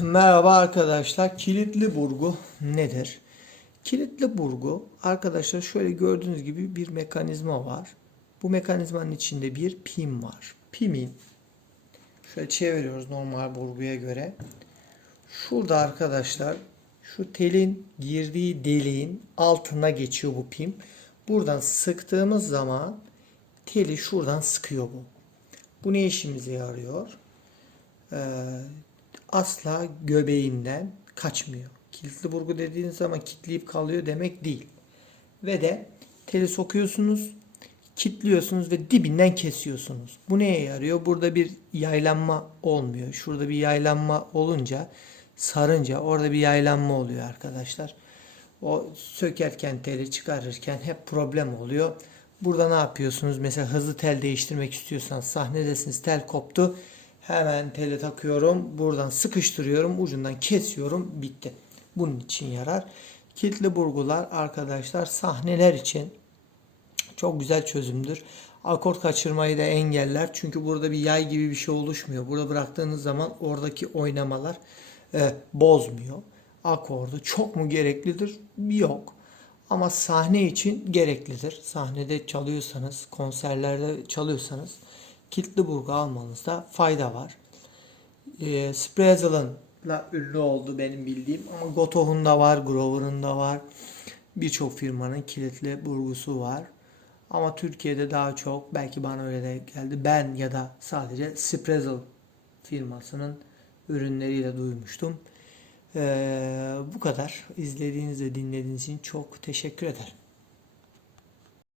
Merhaba arkadaşlar. Kilitli burgu nedir? Kilitli burgu arkadaşlar şöyle gördüğünüz gibi bir mekanizma var. Bu mekanizmanın içinde bir pim var. Pimin şöyle çeviriyoruz normal burguya göre. Şurada arkadaşlar şu telin girdiği deliğin altına geçiyor bu pim. Buradan sıktığımız zaman teli şuradan sıkıyor bu. Bu ne işimize yarıyor? Ee, asla göbeğinden kaçmıyor. Kilitli burgu dediğiniz zaman kilitleyip kalıyor demek değil. Ve de teli sokuyorsunuz, kilitliyorsunuz ve dibinden kesiyorsunuz. Bu neye yarıyor? Burada bir yaylanma olmuyor. Şurada bir yaylanma olunca, sarınca orada bir yaylanma oluyor arkadaşlar. O sökerken teli çıkarırken hep problem oluyor. Burada ne yapıyorsunuz? Mesela hızlı tel değiştirmek istiyorsanız sahnedesiniz tel koptu. Hemen tele takıyorum. Buradan sıkıştırıyorum. Ucundan kesiyorum. Bitti. Bunun için yarar. Kilitli burgular arkadaşlar sahneler için çok güzel çözümdür. Akort kaçırmayı da engeller. Çünkü burada bir yay gibi bir şey oluşmuyor. Burada bıraktığınız zaman oradaki oynamalar e, bozmuyor. Akordu çok mu gereklidir? Yok. Ama sahne için gereklidir. Sahnede çalıyorsanız, konserlerde çalıyorsanız kilitli burgu almanızda fayda var. E, Sprezel'ınla ünlü oldu benim bildiğim ama Gotoh'un da var, Grover'ın da var. Birçok firmanın kilitli burgusu var. Ama Türkiye'de daha çok belki bana öyle de geldi. Ben ya da sadece Sprezel firmasının ürünleriyle duymuştum. Ee, bu kadar. İzlediğiniz ve dinlediğiniz için çok teşekkür ederim.